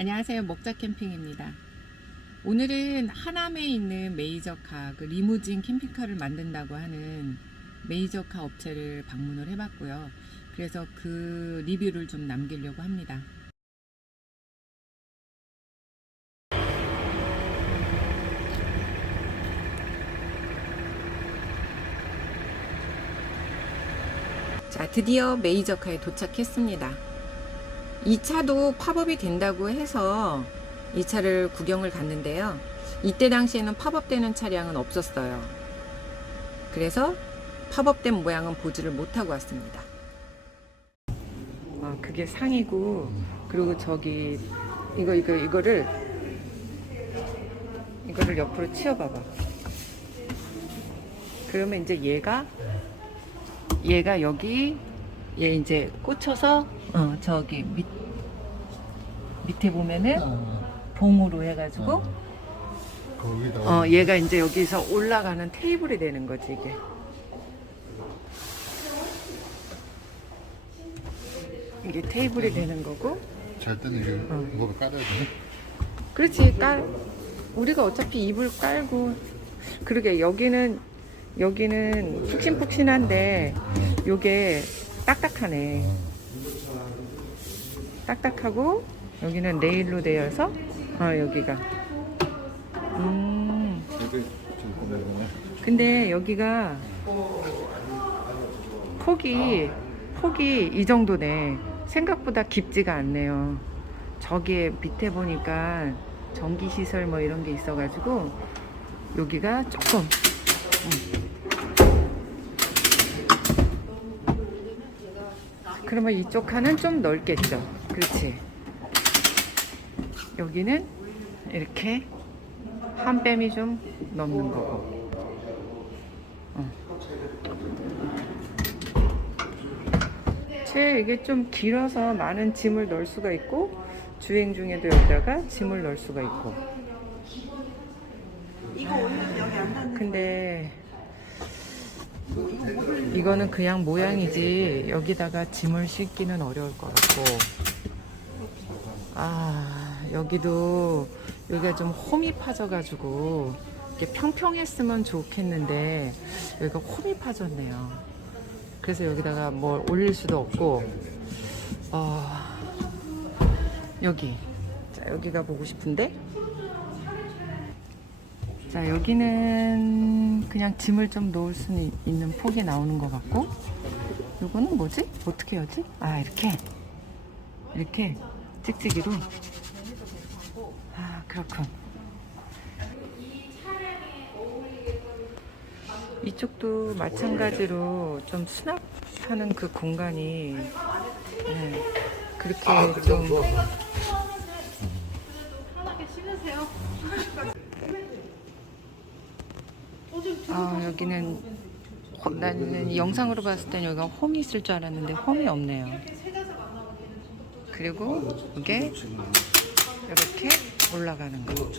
안녕하세요. 먹자 캠핑입니다. 오늘은 하남에 있는 메이저카, 그 리무진 캠핑카를 만든다고 하는 메이저카 업체를 방문을 해봤고요. 그래서 그 리뷰를 좀 남기려고 합니다. 자, 드디어 메이저카에 도착했습니다. 이 차도 팝업이 된다고 해서 이 차를 구경을 갔는데요. 이때 당시에는 팝업되는 차량은 없었어요. 그래서 팝업된 모양은 보지를 못하고 왔습니다. 아, 그게 상이고, 그리고 저기, 이거, 이거, 이거를, 이거를 옆으로 치워 봐봐. 그러면 이제 얘가, 얘가 여기, 얘 이제 꽂혀서, 어, 저기 밑, 밑에 보면은 봉으로 해가지고, 거기다 어, 얘가 이제 여기서 올라가는 테이블이 되는 거지, 이게. 이게 테이블이 되는 거고. 잘 때는 이게 어. 뭐가 깔아야 되네. 그렇지, 깔, 우리가 어차피 이불 깔고. 그러게, 여기는, 여기는 푹신푹신한데, 요게 딱딱하네. 딱딱하고, 여기는 네일로 되어서, 어, 여기가. 음. 근데 여기가 폭이 폭이 이 정도네. 생각보다 깊지가 않네요. 저기에 밑에 보니까 전기 시설 뭐 이런 게 있어가지고 여기가 조금 음. 그러면 이쪽 칸은 좀 넓겠죠. 그렇지. 여기는 이렇게 한 뺨이 좀 넘는 거고. 채 이게 좀 길어서 많은 짐을 넣을 수가 있고 주행 중에도 여기다가 짐을 넣을 수가 있고. 근데 이거는 그냥 모양이지 여기다가 짐을 싣기는 어려울 것 같고. 아 여기도 여기가 좀 홈이 파져가지고 이렇게 평평했으면 좋겠는데 여기가 홈이 파졌네요. 그래서 여기다가 뭘 올릴 수도 없고 어, 여기 자 여기가 보고 싶은데 자 여기는 그냥 짐을 좀 놓을 수 있는 폭이 나오는 것 같고 요거는 뭐지? 어떻게 하지? 아 이렇게. 이렇게 찍찍이로. 아 그렇군. 이쪽도 마찬가지로 좀 수납하는 그 공간이 네, 그렇게 좀 아 여기는 호- 나는 영상으로 봤을 땐 여기가 홈이 있을 줄 알았는데 홈이 없네요. 그리고 이게 이렇게 올라가는 거.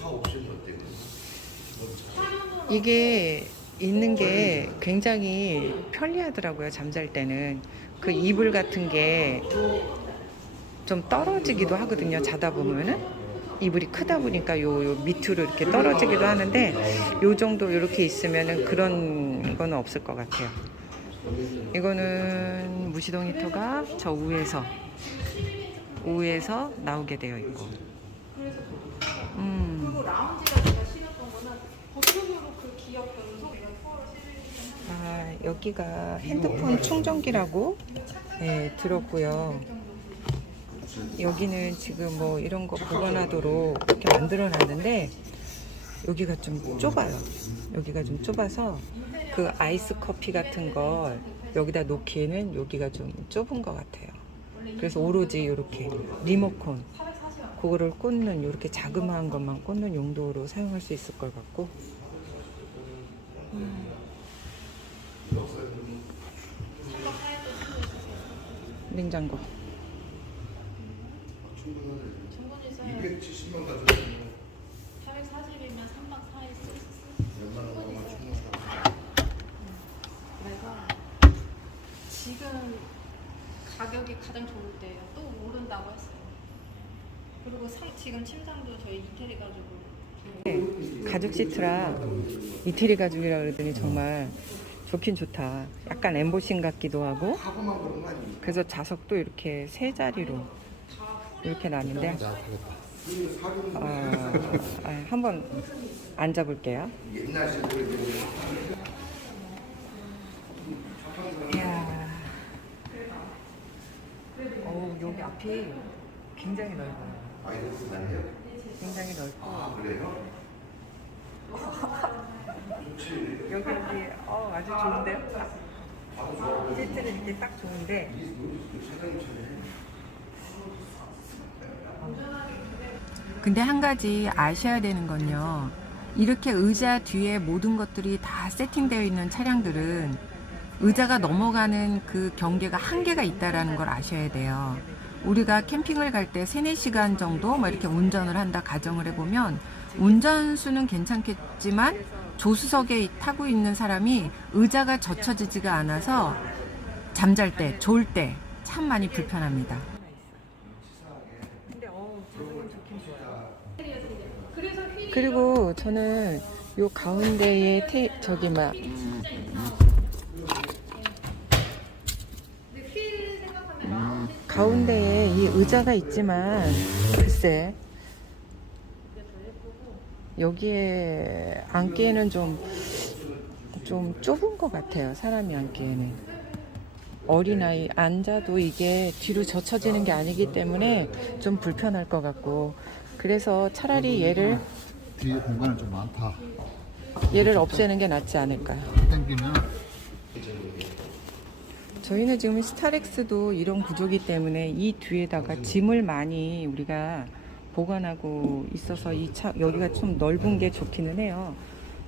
이게 있는 게 굉장히 편리하더라고요. 잠잘 때는 그 이불 같은 게 좀 떨어지기도 하거든요. 자다 보면은 이불이 크다 보니까 요, 요 밑으로 이렇게 떨어지기도 하는데 요 정도 이렇게 있으면은 그런 거는 없을 것 같아요. 이거는 무시동 히터가 저 위에서 위에서 나오게 되어 있고. 음. 아, 여기가 핸드폰 충전기라고 예, 들었고요. 여기는 지금 뭐 이런 거 보관하도록 이렇게 만들어 놨는데 여기가 좀 좁아요. 여기가 좀 좁아서 그 아이스 커피 같은 걸 여기다 놓기에는 여기가 좀 좁은 것 같아요. 그래서 오로지 이렇게 리모컨 그거를 꽂는 이렇게 자그마한 것만 꽂는 용도로 사용할 수 있을 것 같고 냉장고 270만 가지고 440이면 3박 4일 쓸수 있어. 웬만한 거만 충분하다. 내가 지금 가격이 가장 좋을 때예요. 또 오른다고 했어요. 그리고 상, 지금 침상도 저희 이태리 가지고 네, 가죽 시트라 이태리 가죽이라 그러더니 정말 좋긴 좋다. 약간 엠보싱 같기도 하고. 그래서 좌석도 이렇게 세 자리로 이렇게 나는데 아, 아, 한번 앉아볼게요. 이야. 어우, 여기 앞이 굉장히 넓어요. 굉장히 넓고. 여기 여기 어 아주 좋은데요? 시트는 이렇게 딱 좋은데 근데 한 가지 아셔야 되는 건요. 이렇게 의자 뒤에 모든 것들이 다 세팅되어 있는 차량들은 의자가 넘어가는 그 경계가 한계가 있다라는 걸 아셔야 돼요. 우리가 캠핑을 갈 때 3, 4시간 정도 뭐 이렇게 운전을 한다 가정을 해보면 운전수는 괜찮겠지만 조수석에 타고 있는 사람이 의자가 젖혀지지가 않아서 잠잘 때, 졸 때 참 많이 불편합니다. 그리고 저는 요 가운데에 테, 저기 막 가운데에 이 의자가 있지만 글쎄 여기에 앉기에는 좀, 좀 좁은 것 같아요. 사람이 앉기에는. 어린아이 앉아도 이게 뒤로 젖혀지는 게 아니기 때문에 좀 불편할 것 같고. 그래서 차라리 얘를, 뒤에 공간이 좀 많다. 얘를 없애는 게 낫지 않을까요? 땡기면 저희는 지금 스타렉스도 이런 구조기 때문에 이 뒤에다가 짐을 많이 우리가 보관하고 있어서 이 차 여기가 좀 넓은 게 좋기는 해요.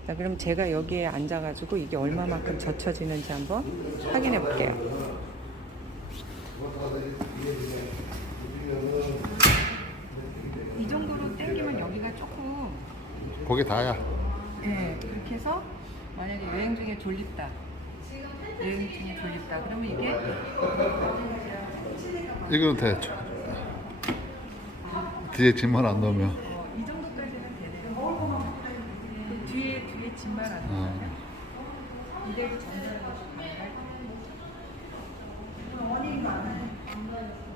자, 그럼 제가 여기에 앉아가지고 이게 얼마만큼 젖혀지는지 한번 확인해 볼게요. 이 정도로 당기면 여기가 조금 거기 다야. 네, 그렇게 해서 만약에 여행 중에 졸립다. 여행 중에 졸립다. 그러면 이게 이거는 돼. 뒤에 짐만 안 넣으면. 어, 이 정도까지는 되네요. 그 뒤에 뒤에 짐만 안 어. 넣으면 이대로 전달을. 호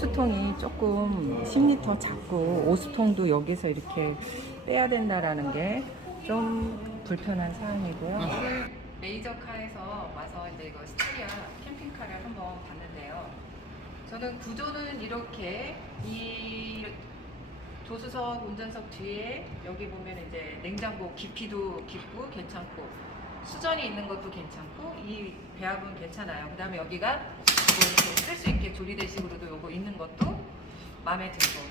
이거 청수통이 조금 10리터 작고 오수통도 여기서 이렇게 빼야 된다라는 게 좀 불편한 사항이고요. 레이저카에서 와서 이제 이거 스타리아 캠핑카를 한번 봤는데요. 저는 구조는 이렇게 이 조수석, 운전석 뒤에 여기 보면 이제 냉장고 깊이도 깊고 괜찮고 수전이 있는 것도 괜찮고 이 배합은 괜찮아요. 그 다음에 여기가 뭐 이렇게 쓸수 있게 조리대식으로도 요거 있는 것도 마음에 들고.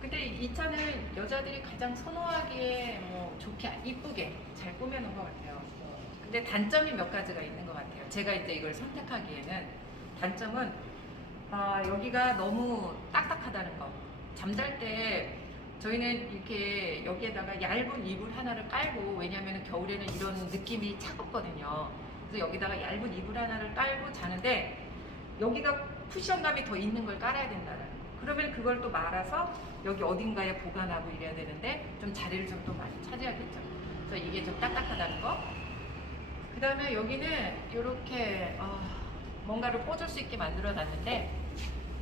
근데 이 차는 여자들이 가장 선호하기에 뭐 좋게 이쁘게 잘 꾸며놓은 것 같아요. 근데 단점이 몇 가지가 있는 것 같아요. 제가 이제 이걸 선택하기에는 단점은 아, 여기가 너무 딱딱하다는 거. 잠잘 때 저희는 이렇게 여기에다가 얇은 이불 하나를 깔고 왜냐하면 겨울에는 이런 느낌이 차갑거든요. 그래서 여기다가 얇은 이불 하나를 깔고 자는데 여기가 쿠션감이 더 있는 걸 깔아야 된다는 거. 그러면 그걸 또 말아서 여기 어딘가에 보관하고 이래야 되는데 좀 자리를 좀또 많이 차지하겠죠. 그래서 이게 좀 딱딱하다는 거. 그 다음에 여기는 이렇게 어, 뭔가를 꽂을 수 있게 만들어 놨는데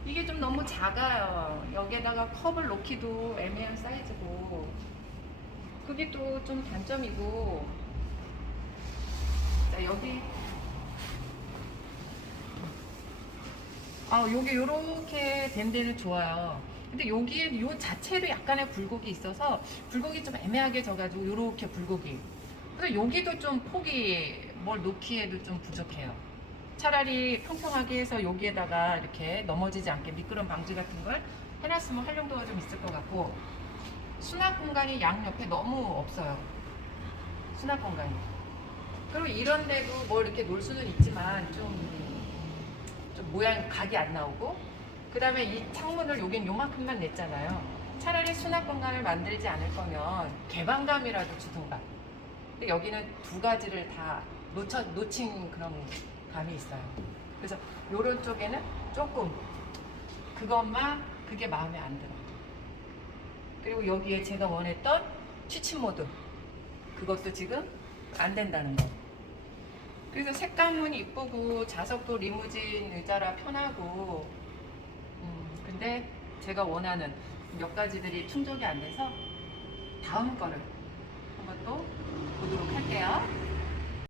이게 좀 너무 작아요. 여기에다가 컵을 놓기도 애매한 사이즈고 그게 또 좀 단점이고 자, 여기 아, 여기 요렇게 된 데는 좋아요. 근데 여기에 요 자체로 약간의 굴곡이 있어서 굴곡이 좀 애매하게 져가지고 요렇게 굴곡이. 그래서 여기도 좀 폭이 뭘 놓기에도 좀 부족해요. 차라리 평평하게 해서 여기에다가 이렇게 넘어지지 않게 미끄럼 방지 같은 걸 해놨으면 활용도가 좀 있을 것 같고 수납 공간이 양옆에 너무 없어요. 수납 공간이. 그리고 이런 데도 뭐 이렇게 놓을 수는 있지만 좀, 좀 모양 각이 안 나오고 그 다음에 이 창문을 여긴 요만큼만 냈잖아요. 차라리 수납 공간을 만들지 않을 거면 개방감이라도 주든가. 근데 여기는 두 가지를 다 놓쳐, 놓친 그런 감이 있어요. 그래서 요런 쪽에는 조금 그것만 그게 마음에 안 들어. 그리고 여기에 제가 원했던 취침 모드 그것도 지금 안 된다는 거. 그래서 색감은 이쁘고 좌석도 리무진 의자라 편하고 음, 근데 제가 원하는 몇 가지들이 충족이 안 돼서 다음 거를 한번 또